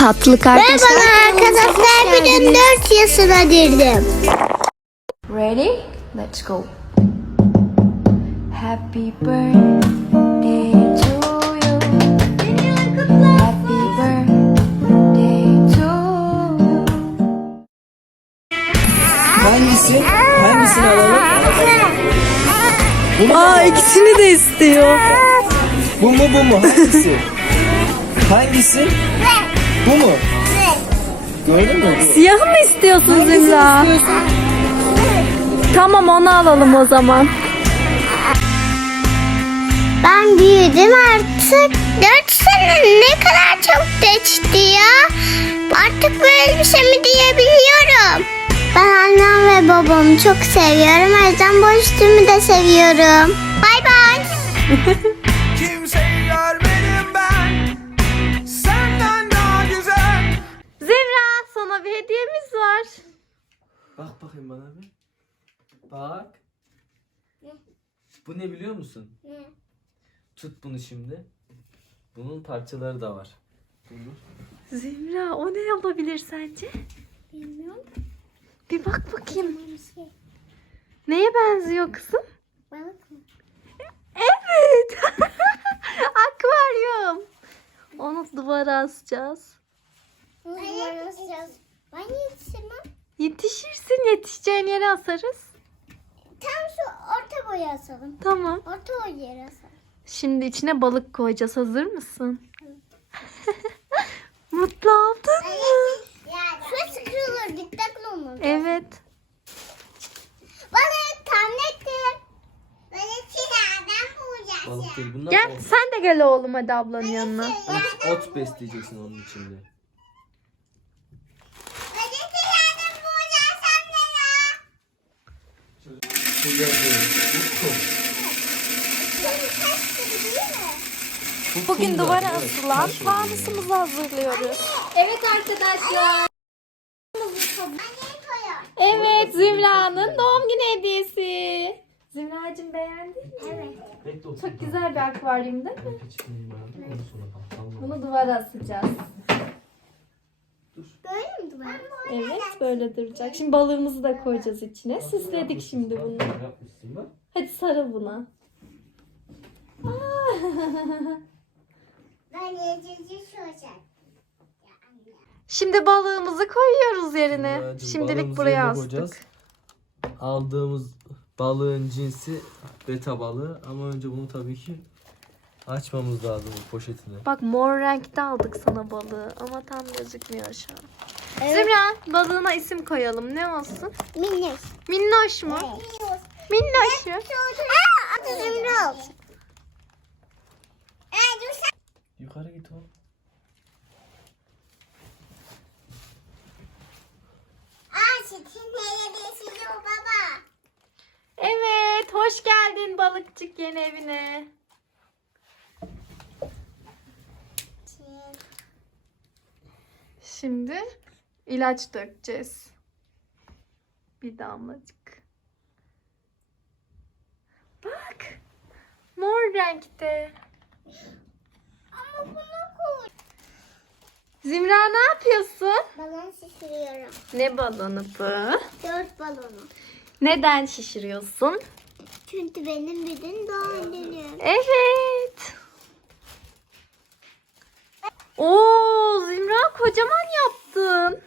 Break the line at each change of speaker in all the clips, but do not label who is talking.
tatlılık arkadaşlar.
Merhaba arkadaşlar, bugün 4 yaşına girdim.
Ready? Let's go. Happy birthday to you. Happy birthday to you.
Hangisini alalım?
Aa, ikisini de istiyor.
Bu mu bu mu? Hangisi? Hangisi? Bu mu? Gördün mü?
Siyahı mı istiyorsun Zümra? Tamam, onu alalım o zaman.
Ben büyüdüm artık. 4 sene ne kadar çok geçti ya. Artık bu elbisemi giyebiliyorum. Ben annem ve babamı çok seviyorum. O yüzden bu üstümü de seviyorum. Bay bay.
Kimseyi görmedim ben senden daha güzel.
Zümra, sana bir hediyemiz var.
Bak bakayım bana bir. Bak. Bu ne biliyor musun?
Ne?
Tut bunu şimdi. Bunun parçaları da var.
Zümra, o ne olabilir sence?
Bilmiyorum.
Bir bak bakayım. Neye benziyor kızım?
Balık mı?
Evet. Akvaryum. Onu duvara asacağız.
Ben yetişemem.
Yetişirsin, yetişeceğin yere asarız.
Tam şu orta boyu asalım.
Tamam.
Orta boyu yere asalım.
Şimdi içine balık koyacağız. Hazır mısın? Mutlu oldun mu?
Şurası kırılır, dikkatli olmalı.
Evet.
Balık tabletim. Balık silahdan bulacağız.
Balık değil bunlar.
Gel, sen de gel oğlum, hadi ablanın yanına.
Ot besleyeceksin onun içinde.
Balık silahdan bulacağız anne ya.
Bu geldi. Bu kum. Bu
Bugün
kum
duvara
zaten, evet,
asılan
taş oluyor.
fanusumuzu hazırlıyoruz. Evet arkadaşlar. Evet, Zümra'nın doğum günü hediyesi. Zümra'cığım, beğendin mi?
Evet.
Bekle, otur.
Çok güzel bir akvaryum değil mi?
Ben peçeteyi verdim, ondan sonra bak, tamam.
Bunu duvara asacağız.
Böyle mi duvar?
Evet, böyle duracak. Şimdi balığımızı da koyacağız içine. Süsledik şimdi bunu.
Yapmışsın bak.
Hadi sarıl buna.
Ben yedici soracağım.
Şimdi balığımızı koyuyoruz yerine.
Zümracığım,
Şimdilik
balığımızı
buraya
yerine
astık.
koyacağız. Aldığımız balığın cinsi beta balığı ama önce bunu tabii ki açmamız lazım bu poşetini.
Bak, mor renkte aldık sana balığı ama tam gözükmüyor şu an. Zümra, balığına isim koyalım. Ne olsun?
Minnoş.
Minnoş mu? Minnoş mu?
Adı Zümrü olsun. Dur sen.
Yukarı git oğlum.
Sütün hediyesi baba.
Evet, hoş geldin balıkçık yeni evine. Şimdi ilaç dökeceğiz. Bir damlacık. Bak, mor renkte.
Ama bunu koy.
Zümra, ne yapıyorsun?
Balon şişiriyorum.
Ne balonu bu?
4 balonu.
Neden şişiriyorsun?
Çünkü benim bir gün doğum günüm.
Evet. Oo, Zümra, kocaman yaptın.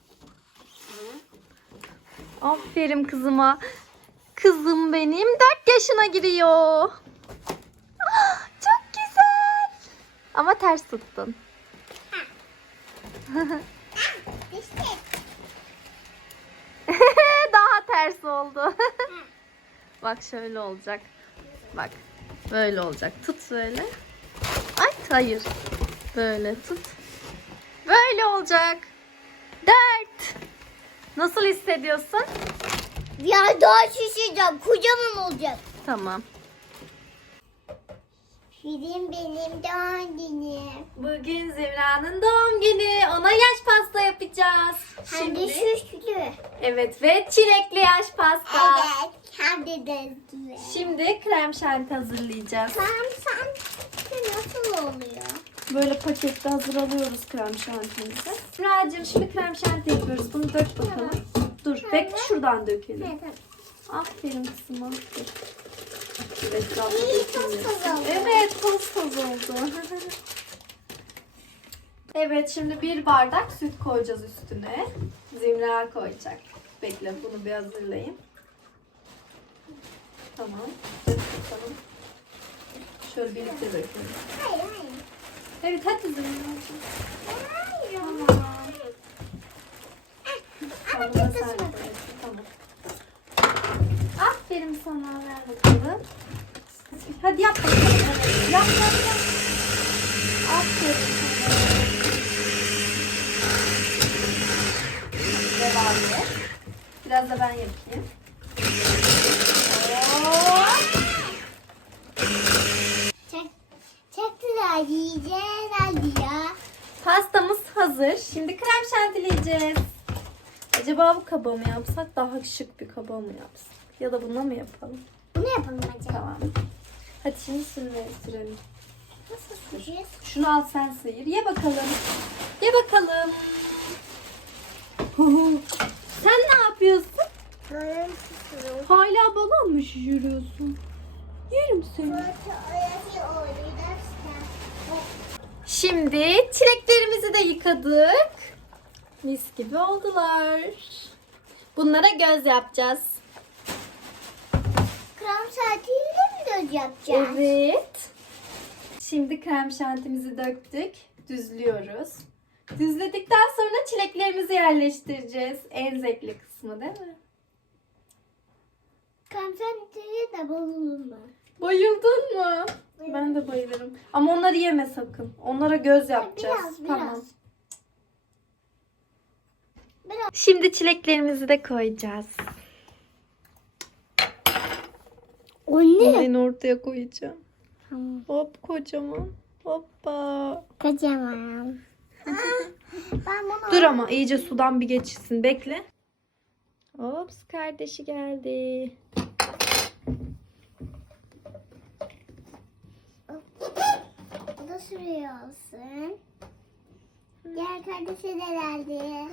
Aferin kızıma. Kızım benim 4 yaşına giriyor. Ah, çok güzel. Ama ters tuttun.
İşte.
Daha ters oldu. Bak, şöyle olacak. Bak, böyle olacak. Tut böyle. Ay, hayır. Böyle tut. Böyle olacak. 4. Nasıl hissediyorsun?
Ya daha şişireceğim. Kocaman olacak.
Tamam.
Şirin benim doğum günüm.
Bugün Zümra'nın doğum günü. Ona yaş pasta yapacağız.
Hem de süslü.
Evet, ve çilekli yaş pasta.
Evet. Hem de dezli.
Şimdi krem şanti hazırlayacağız.
Sen nasıl oluyor?
Böyle pakette hazır alıyoruz krem şantimizi. Zümracığım şimdi krem şanti yapıyoruz. Bunu dök bakalım. Dur bekle şuradan dökelim. Aferin kızım aferin. Evet, evet toz toz oldu. Evet şimdi bir bardak süt koyacağız üstüne. Zümra koyacak. Bekle bunu bir hazırlayayım. Tamam. Dök bakalım. Şöyle birlikte dökelim. Evet hadi Zümra'cığım. Tamam. Tamam, da sen koyarsın, tamam. Aferin sana, ver bakalım. Hadi yap bakalım. Evet. Yap. Aferin sana. Devam et. Biraz da ben yapayım.
Çok güzel yiyeceğiz hadi ya.
Pastamız hazır. Şimdi krem şantileyeceğiz. Acaba bu kaba mı yapsak? Daha şık bir kaba mı yapsak? Ya da bununla mı yapalım?
Bunu yapalım acaba.
Tamam. Hadi şimdi sürelim.
Nasıl süreceğiz?
Şunu al sen sıyır. Ye bakalım. Ye bakalım. Sen ne yapıyorsun? Hala balon mu şişiriyorsun? Yerim seni. Şimdi çileklerimizi de yıkadık. Mis gibi oldular. Bunlara göz yapacağız.
Krem şantiyle mi göz yapacağız?
Evet. Şimdi krem şantimizi döktük. Düzlüyoruz. Düzledikten sonra çileklerimizi yerleştireceğiz. En zevkli kısmı değil mi?
Krem şantiyle de balonum var.
Bayıldın mı? Ben de bayılırım. Ama onları yeme sakın. Onlara göz yapacağız.
Biraz.
Tamam. Şimdi çileklerimizi de koyacağız.
O ne?
Ben ortaya koyacağım. Hop kocaman. Hoppa.
Kocaman. Ben bunu
Dur ama iyice sudan bir geçsin. Bekle. Ops kardeşi geldi.
o da sürüyorsun. Diğer kardeşi de geldi.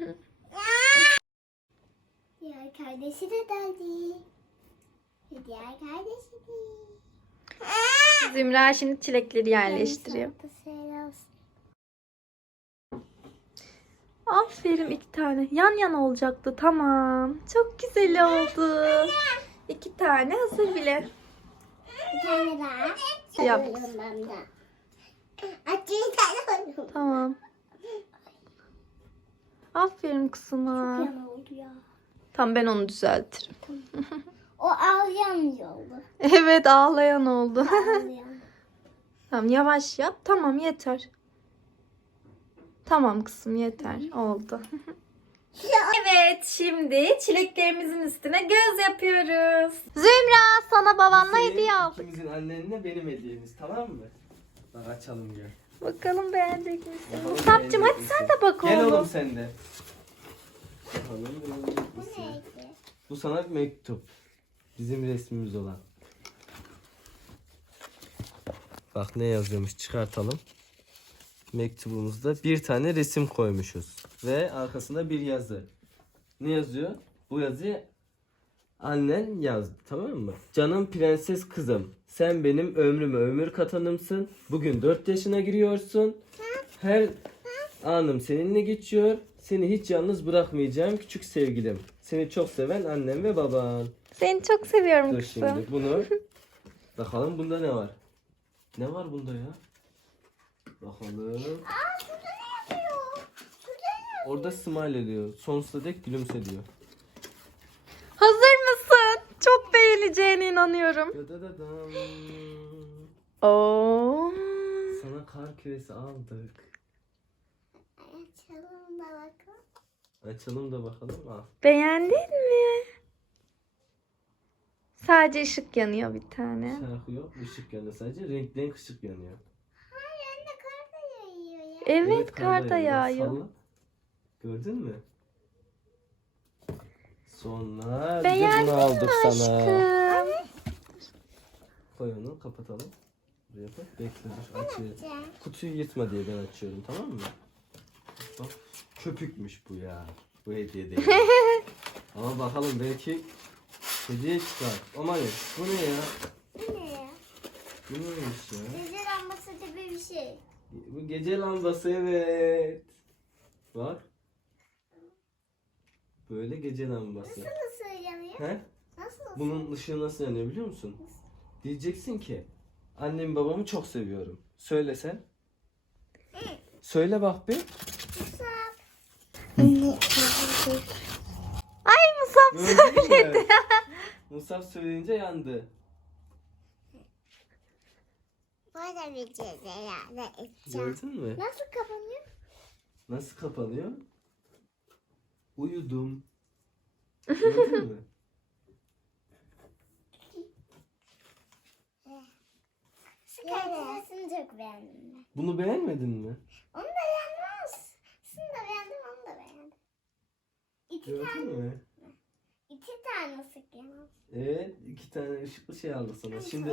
Diğer kardeşi de geldi. Ve diğer kardeşi de.
Zümra şimdi çilekleri yerleştiriyor. Aferin 2 tane. Yan yana olacaktı. Tamam. Çok güzel oldu. 2 tane hazır bile.
Bir tane daha.
Yap.
Alıyorum ben de. Bir tane alıyorum.
Tamam. Aferin kızıma.
Yan oldu ya.
Tamam ben onu düzeltirim.
O ağlayan oldu.
Evet ağlayan oldu.
Ağlayan.
Tamam yavaş yap. Tamam yeter. Tamam kızım yeter. Oldu. Evet şimdi çileklerimizin üstüne göz yapıyoruz. Zümra sana babanla
Senin,
hediye aldık.
İkimizin annenle benim hediyemiz, tamam mı? Bak açalım gel.
Bakalım beğenecek misin?
Bakalım
Musab'cığım hadi
beğenecek
sen
misin?
de bak
Gel
oğlum.
oğlum sen de. Bakalım beğenecek misin? Bu sana bir mektup. Bizim resmimiz olan. Bak ne yazıyormuş, çıkartalım. Mektubumuzda bir tane resim koymuşuz. Ve arkasında bir yazı. Ne yazıyor? Bu yazıyı annen yazdı, tamam mı? Canım prenses kızım. Sen benim ömrüme ömür katanımsın. Bugün 4 yaşına giriyorsun. Her anım seninle geçiyor. Seni hiç yalnız bırakmayacağım küçük sevgilim. Seni çok seven annem ve baban.
Seni çok seviyorum
Dur
kızım.
şimdi bunu. Bakalım bunda ne var? Ne var bunda ya? Bakalım. Orada smile diyor. Sonsuza dek gülümse diyor.
Hazır mısın? Çok beğeneceğine inanıyorum.
Dadadadam.
Oo.
Sana kar küresi aldık.
Açalım da bakalım.
Açalım da bakalım. Al.
Beğendin mi? Sadece ışık yanıyor bir tane.
Şarkı yok. Işık yanıyor sadece. Renk ışık yanıyor.
Hayır anne kar da yağıyor ya.
Evet, kar da
yağıyor.
yağıyor.
Salla. Gördün mü? Sonra bir de
Beğendin
bunu aldık
mi
sana.
aşkım?
Koy onu kapatalım. Buraya bak. Bekle dur açayım. Kutuyu yırtma diye ben açıyorum, tamam mı? Bak köpükmüş bu ya. Bu hediye değil. Ama bakalım belki hediye çıkar. Aman ya, bu ne ya?
Bu ne ya?
Bu neymiş ya?
Gece lambası gibi bir şey.
Bu gece lambası, evet. Bak. Böyle gece lambası.
Nasıl yanıyor?
He?
Nasıl?
Bunun ışığı nasıl yanıyor biliyor musun? Diyeceksin ki annemi babamı çok seviyorum. Söyle sen. Söyle bak bir.
Ay Musab
Gördün mü? Musab söyleyince yandı.
Böyle bir cezalarda edeceğim.
Gördün mü?
Nasıl kapanıyor?
Nasıl kapanıyor? Uyudum. Gördün mü?
Şu kartını çok beğendim ben.
Bunu beğenmedin mi?
Onu da beğendim ama şunu da beğendim, onu da beğendim.
Gördün mü?
İki tane sık yanar.
Evet, 2 tane ışıklı şey aldık sana. Şimdi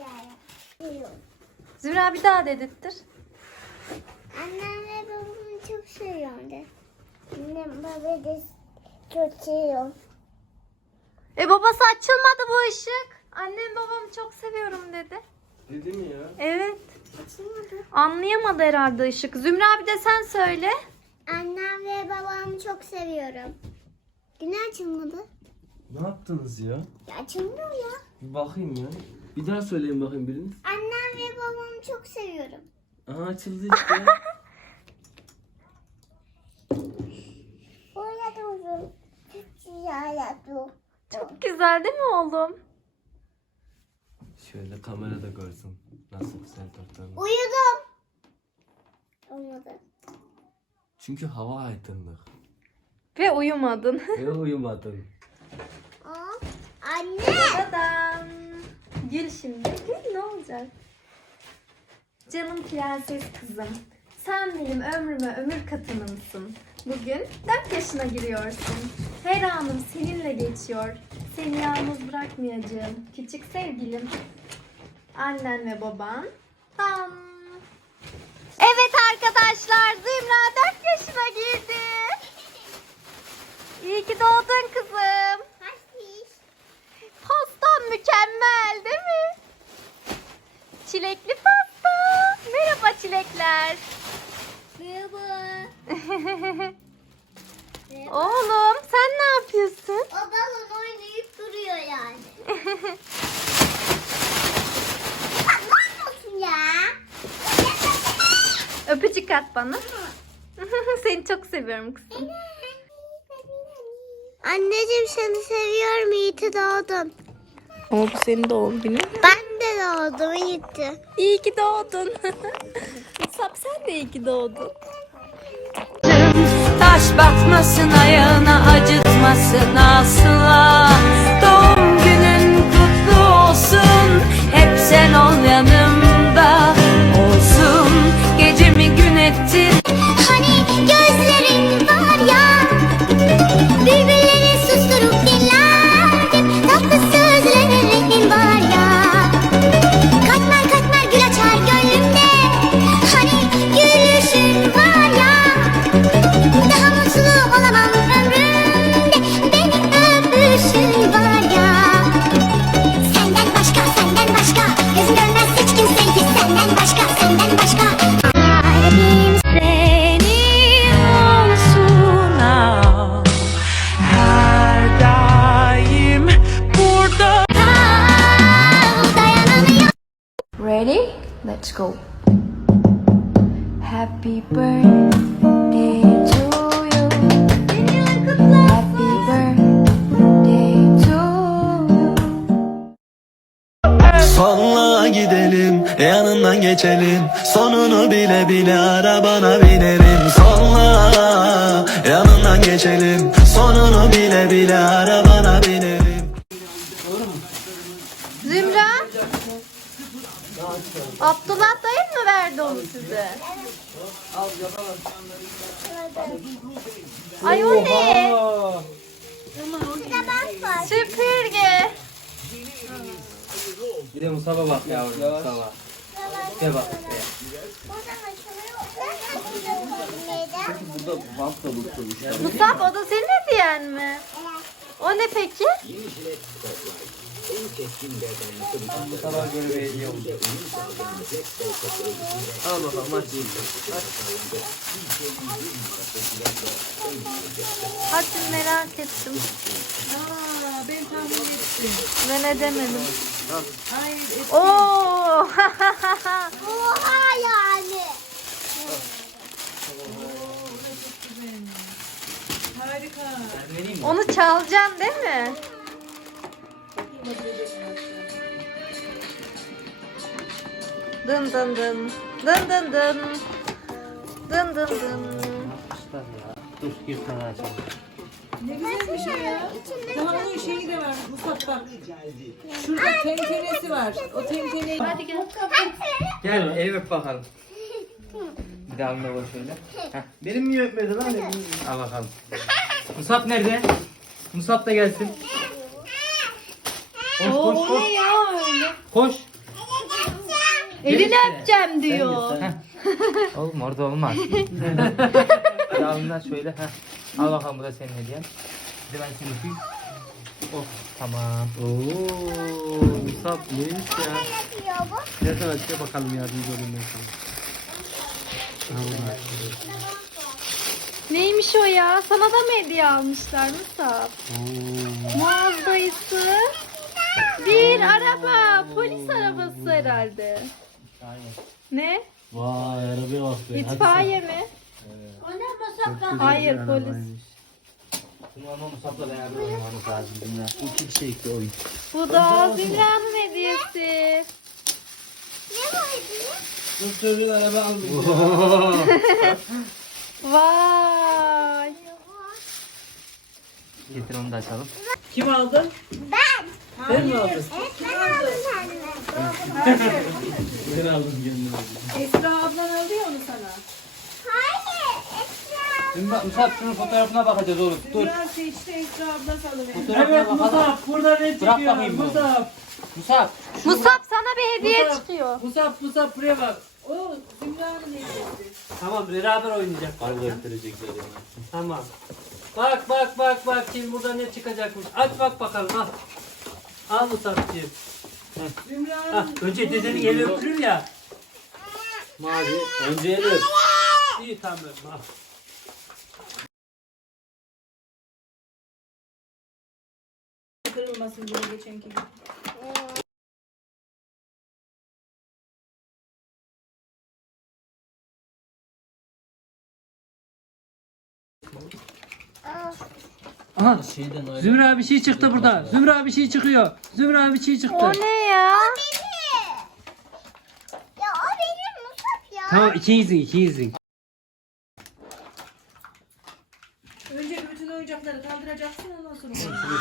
Zümra bir daha dedirttir.
Annem ve babamı çok seviyorum de. Annem babamı da çok seviyorum.
Babası açılmadı bu ışık. Annem babamı çok seviyorum dedi.
dedi mi ya?
Evet.
Açılmadı.
Anlayamadı herhalde ışık. Zümra bir de sen söyle.
Annem ve babamı çok seviyorum. Yine açılmadı.
Ne yaptınız ya?
Ya açılmıyor ya.
Bir bakayım ya. Bir daha söyleyin bakayım biriniz.
Annem ve babamı çok seviyorum.
Aha açıldı işte.
Orada da uzun. Hala dur.
Çok güzel değil mi oğlum?
Şöyle kamera da görsün. Nasıl güzel doktorum.
Uyudum. Olmadı.
Çünkü hava aydınlık.
Ve uyumadın.
Ve uyumadın.
Aa, anne.
Dadam. Gül şimdi. Gül ne olacak? Canım prenses kızım. Sen benim ömrüme ömür katanımsın. Bugün 4 yaşına giriyorsun. Her anım seninle geçiyor. Seni yalnız bırakmayacağım. Küçük sevgilim. Annen ve baban. Tam. Evet arkadaşlar, Zümra 4 yaşına girdi. İyi ki doğdun kızım.
Hasbiş.
Pastan mükemmel değil mi? Çilekli pasta. Merhaba çilekler.
Merhaba.
Oğlum sen ne yapıyorsun?
O balon oynayıp duruyor yani. Ne yapıyorsun ya?
Öpücük at bana. Seni çok seviyorum kızım.
Anneciğim seni seviyorum. İyi ki doğdun.
Ama bu senin doğum günün.
Ben de doğdum. İyi ki.
İyi ki doğdun. Sap sen de iyi ki doğdun.
Taş batmasın ayağına acıtmasın asla. Doğum günün kutlu olsun. Hep sen ol yanımda olsun. Gecemi gün ettin.
Hani gözlerin var ya, bülbülleri susturup dinlerdim. Tatlı sözlerin var ya, katmer katmer gül açar gönlümde. Hani gülüşün var ya, daha mutlu olamam ömrümde. Beni öpüşün var ya. Senden başka, senden başka, gözüm görmez hiç kimseyi. Senden başka, senden başka. Kalbim
Seni olsun al. Her daim burada.
dayanamıyor.
Ready? Let's go. Happy birthday to you. Happy birthday to you.
Sonla gidelim, yanından geçelim. Sonunu bile bile arabana binerim. Sonla yanından geçelim. Sonunu bile bile arabana binerim.
Zümra. Abdullah dayın mı verdi onu size? Ay o ne?
Aa,
Süpürge.
bir de Musab'a bak yavrum, Musab'a. Gel bak.
Buradan açılıyor.
Burada bant da buluşturmuşlar.
Musab o da senin hediyen mi? O ne peki?
Musab'a göre bir hediye oldu. Al bakalım aç.
Hadi merak ettim.
Ben tahmin ettim.
Ben edemedim.
Hayır,
Oo!
Oha yani.
harika.
Onu çalacaksın değil mi? Dın dın dın. Dın dın dın. Dın dın dın.
Dur bir tane açalım.
Ne güzel bir şey ya. Daha onun şeyi de var Musab bak. Şurada tentenesi var. O tenteneyi...
Hadi gel.
Gel el öp bakalım. Bir daha alnına bak şöyle. Heh. Benim niye öpmedi lan? Al bakalım. Musab nerede? Musab da gelsin. Koş koş
O
koş.
ne ya öyle?
Koş.
Elini öpeceğim diyor.
Oğlum orada olmaz. Bir alnına şöyle. Heh. Al bakalım bu da senin hediyen. Bir de ben seni öpeyim. Oh tamam. Oo, Musab neymiş ya?
Yapıyor bu.
Nereden açıyor bakalım yardımcı olayım ben sana.
Neymiş o ya? Sana da mı hediye almışlar Musab? Muaz dayısı. Bir araba. Polis arabası herhalde. Ne?
Vay arabaya bak be.
İtfaiye mi? Hayır polis.
Bunu ama Musab'la beraber oynamamız lazım. Bunlar. İki kişilik bir oyun.
Bu da Zümra'nın hediyesi.
Ne bu hediye?
Dur çocuğun araba almış.
Vay.
Getir onu da açalım.
Kim aldı?
Ben.
Ben mi aldım?
Evet ben aldım kendime.
Ben aldım kendime.
Esra ablan aldı ya onu sana.
Hayır. Esra.
Musab şunun fotoğrafına bakacağız oğlum. Dur.
Biraz seçti Esra abla salıverdi.
Fotoğrafına bakalım.
burada ne
Bırak bakayım bunu. Musab.
Musab sana bir hediye çıkıyor.
Musab buraya bak. O Zümra'nın hediyesi.
Tamam beraber oynayacak.
Hadi gösterecekler yani.
Tamam. Bak şimdi burada ne çıkacakmış. Aç bak bakalım al. Al Musab'cığım.
Zümra'nın
Önce dedenin eli öpülür ya.
Mavi. Önce el öp.
İyi tamam al.
kırılmasın diye geçenki gibi.
Aha.
Şeyden öyle.
Zümra bir şey çıktı burada. Zümra bir şey çıkıyor. Zümra bir şey çıktı.
O ne ya?
Ya o benim Musab ya.
Tamam ikiyizin.
Önce bütün oyuncakları kaldıracaksın ondan sonra.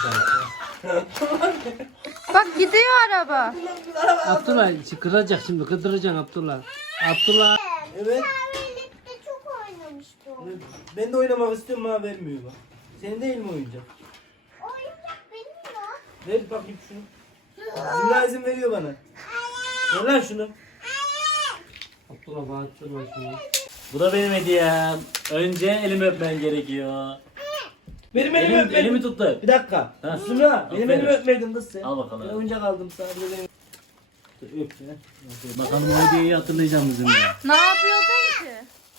Bak gidiyor araba.
Abdullah kıracak şimdi kırdıracaksın Abdullah. Abdullah.
Evet.
Ben birlikte çok oynamıştım.
Ben de oynamak istiyorum ama vermiyor bak. Senin değil mi oyuncak?
Oyuncak benim ya.
Ver bakayım şunu. Zümra izin veriyor bana. Ver lan şunu.
Abdullah bana şunu. Bu da benim hediyem. Önce elimi öpmen gerekiyor.
Benim elimi öpmedin.
Elimi tuttu.
Bir dakika.
Ha.
Zümra benim
Aferin.
elimi öpmedin kız sen.
Al bakalım.
Ben oyuncak aldım sana. Bir de benim. Dur, öp ya.
Bakalım bu hediyeyi hatırlayacağım mı Zümra?
Ne yapıyordun ki?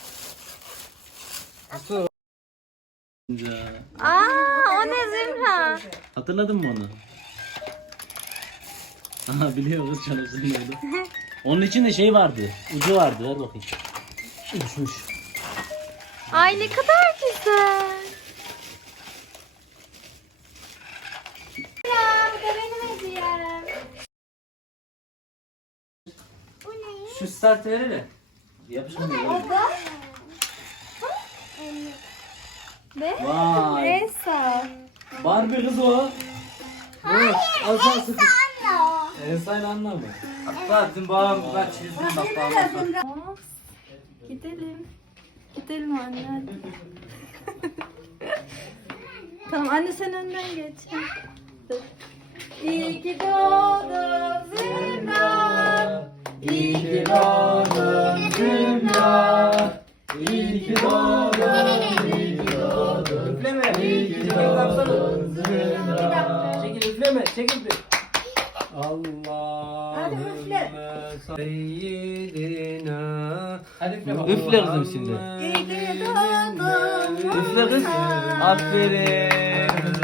Aa o ne Zümra?
Hatırladın mı onu? Aha biliyoruz çalıştığını orada. Onun içinde şey vardı. Ucu vardı. Ver bakayım. Uçmuş.
Ay ne kadar güzel. Ya bu da benim hediyem.
Şu startı verelim. Yapışmıyor.
Ne?
Vay.
Neyse.
Barbie kız o.
Evet. Al sana sıkı.
Anne o.
Ensayla anlamı.
Bak bizim babam bak çizdim bak babam.
Gidelim. Gidelim anne hadi. Tamam anne sen önden geç. Dur. İyi ki doğdun Zümra.
İyi ki doğdun Zümra. İyi ki doğdun, iyi ki doğdun. Üfleme. İyi ki doğdun Zümra. Çekil üfleme, çekil bir. Allahümme seyyidina. Hadi üfle bakalım. Üfle kızım şimdi. İyi ki doğdun. Üfle kız. Aferin.